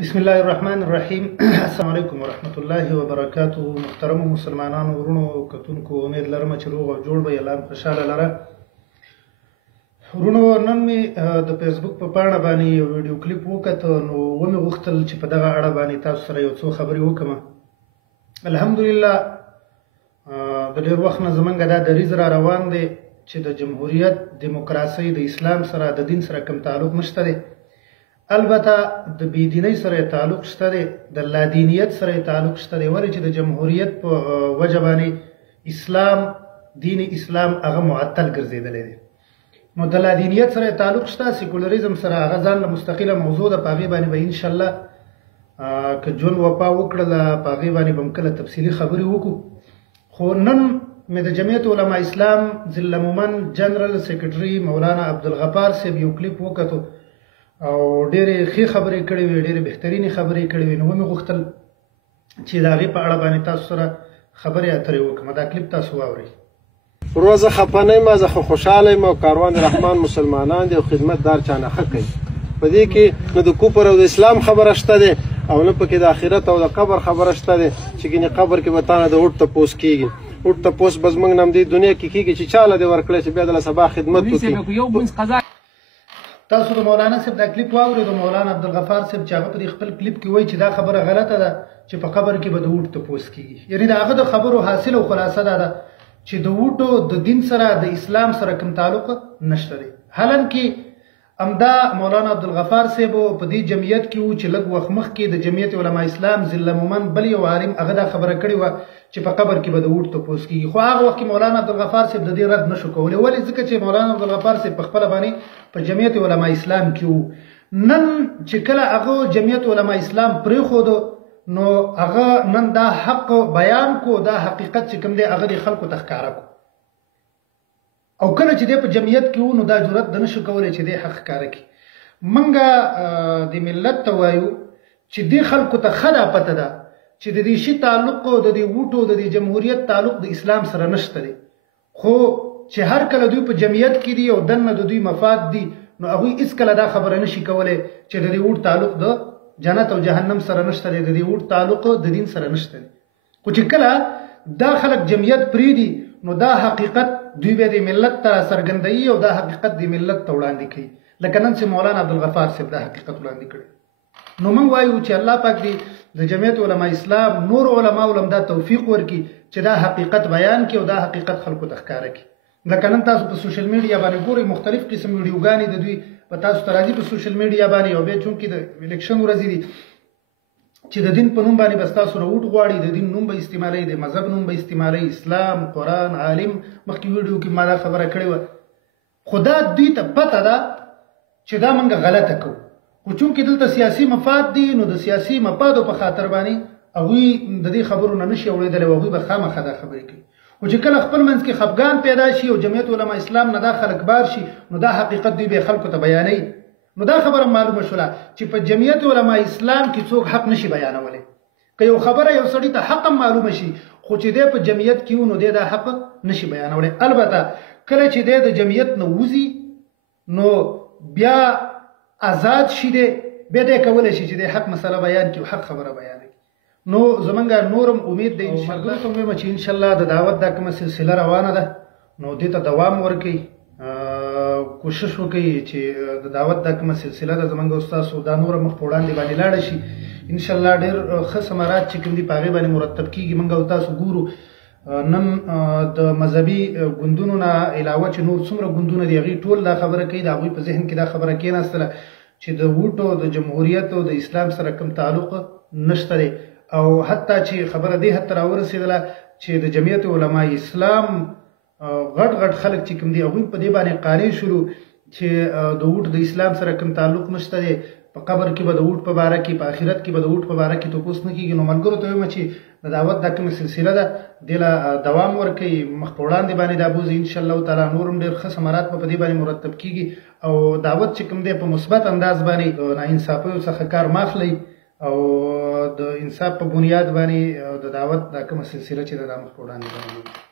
بسم الله الرحمن الرحیم. السلام علیکم ورحمۃ الله وبرکاتہ. محترم مسلمانانو ورونو کتونکو، امید لرم چې روغ او جوړ به یې، الله خوشاله لره. ورونو، نن مې د فیسبوک په پاڼه باندې یو ویډیو کلیپ وکړ، نو ومې غوښتل چې په دغه اړه باندې تاسو سره یو څو خبرې وکړم. الحمدلله د ډېر وخت نه زمونږ دا دریځ را روان دی چې د جمهوریت، دیموکراسۍ، د اسلام سره د دین سره کوم تعلق نشته دی. البته د بېدینۍ سره تعلق شته دی، د لادینیت سره تعلق شته دی، ولې چې د جمهوریت په وجه باندې اسلام، دین اسلام هغه معطل ګرځېدلی دی. نو د لادینیت سره تعلق شته، سیکولریزم سره هغه ځان له مستقله موضوع ده، په هغې باندې به انشاءالله که ژوند وفا وکړله په هغې باندې به هم کله تفصیلي خبرې وکړو. خو نن مې د جمعیت علما اسلام ضلع مومن جنرال سیکرټري مولانا عبدالغفار صاحب یو کلیپ وکتو او ډېرې ښې خبرې کړې وې، ډېرې بهترینې خبرې کړې وې. نو ومې غوښتل چې د هغې په اړه باندې تاسو سره خبرې اترې وکړم. دا کلیپ تاسو واورئ. ورو زه خفه نه یم، زه خو خوشحاله یم او کاروان رحمان مسلمانان دي او خدمتدار چانه ښه کوي. په دې کې نه د کفر او د اسلام خبره شته دی او نه پکې د آخرت او د قبر خبره شته دی چې ګینې قبر کې به تا نه د اوټ تپوس کېږي. اوټ تپوس به زموږ نه همدې دنیا کې کېږي چې چاله دې ورکړی چې بیا دله سبا خدمت وکړي. تاسو د مولانا صاحب دا کلیپ واورئ، د مولانا عبدالغفار صاحب چې هغه په دې خپل کلیپ کې وایي چې دا خبره غلطه ده چې په قبر کې به د اوټ تپوس کېږي. یعنې د هغه د خبرو حاصل او خلاصه دا ده چې د اوټو د دین سره د اسلام سره کوم تعلق نشته دی. حالانکې همدا مولانا عبدالغفار صاحب په دې جمعیت کې و چې لږ وخت مخکې د جمعیت علما اسلام ضلع مومن بل یو عالم هغه دا خبره کړې وه چې په قبر کې به د اوټ تپوس کېږي. خو هغه وخت کې مولانا عبدالغفار صاحب د دې رد نشو کولی. ولې؟ ځکه چې مولانا عبدالغفار صاحب په خپله باندې په جمعیت علما اسلام کې و. نن چې کله هغه جمعیت علما اسلام پرېښودو، نو هغه نن دا حق بیان کو، دا حقیقت چې کوم دی هغه د خلکو ته ښکاره کو. او کله چې دی په جمعیت کې و، نو دا جرأت د نشو کولی چې دی حق ښکاره کړي. موږ د ملت ته وایو چې دې خلکو ته ښه دا پته ده چې د دې شي تعلق د دې ووټو د دې جمهوریت تعلق د اسلام سره نشته دی. خو چې هر کله دوی په جمعیت کې دي او دننه د دوی مفاد دي، نو هغوی هېڅکله دا خبره نشي کولی چې د دې ووټ تعلق د جنت او جهنم سره نشته دی، د دې ووټ تعلق د دین سره نشته دی. خو چې کله دا خلک جمعیت پرېږدي، نو دا حقیقت دوی به د ملت ته څرګندوي او دا حقیقت د ملت ته وړاندې کوي. لکه نن چې مولانا عبدالغفار صاحب دا حقیقت وړاندې کړی. نو موږ وایو چې الله پاک دې د جمعیت علما اسلام نور علماو له هم دا توفیق ورکړي چې دا حقیقت بیان کړي او دا حقیقت خلکو ته ښکاره کړي. لکه نن تاسو په سوشل میډیا باندې ګورئ، مختلف قسم ویډیوګانې د دوی په تاسو ته راځي په سوشل میډیا باندې. او بیا چونکې د الیکشن ورځې دي چې د دین په نوم باندې بس تاسو راوټ غواړي، د دین نوم به استعمالوي، د مذهب نوم به استعمالوي، اسلام، قرآن، عالم. مخکې ویډیو کې ما دا خبره کړې وه. خو دا دوی ته پته ده چې دا موږ غلطه کوو. خو چونکې دلته سیاسي مفاد دي، نو د سیاسي مفادو په خاطر باندې هغوی د دې خبرو نه نشي اورېدلی او هغوی به خامخا دا خبرې کوي. خو چې کله خپل منځ کې خفګان پیدا شي او جمعیت علما اسلام نه دا خلک بار شي، نو دا حقیقت دوی به خلکو ته بیانوي. نو دا خبره معلومه شوله چې په جمعیت علما اسلام کې څوک حق نشي بیانولی. که یو خبره یو سړي ته حق معلومه شي، خو چې دی په جمعیت کې و، نو دی دا حق نشي بیانولی. البته کله چې دی د جمعیت نه وځي، نو بیا آزاد شي، دی بیا دی کولی شي چې دی حق مسله بیان کړي او حق خبره بیان کړي. نو زمونږ نورم امید دی انشاءالله ته وایم چې انشاءالله د دعوت دا کومه سلسله روانه ده، نو دې ته دوام ورکوي، کوشش وکړي چې د دعوت دا کومه سلسله ده زمونږ استاسو دا نوره مخ په وړاندې باندې لاړه شي. انشاءالله ډېر ښه ثمرات چې کوم دي په هغې باندې مرتب کېږي. موږ او تاسو ګورو نن د مذهبي ګوندونو نه علاوه چې نور څومره ګوندونه دي، هغوی ټول دا خبره کوي، د هغوی په ذهن کې دا خبره کېناستله چې د ووټو د جمهوریت او د اسلام سره کوم تعلق نشته دی. او حتی چې خبره دې حد ته راورسېدله چې د جمعیت علما اسلام غټ غټ خلک چې کوم دي هغوی په دې باندې قانع شولو چې د ووټ د اسلام سره کوم تعلق نشته دی. په قبر کې به د ووټ په باره کې، په آخرت کې به د ووټ په باره کې تپوس نه کېږي. نو ملګرو ته وایم چې د دعوت دا کومه سلسله ده دې له دوام ورکوي، مخ په وړاندې باندې دا بوځي. انشاءالله تعالی نور هم ډېر ښه ثمرات په دې باندې مرتب کېږي. او دعوت چې کوم دی په مثبت انداز باندې د ناانصافیو څخه کار ماخلئ او د انصاف په بنیاد باندې د دعوت دا کومه سلسله چې ده دا مخ په وړاندې باندې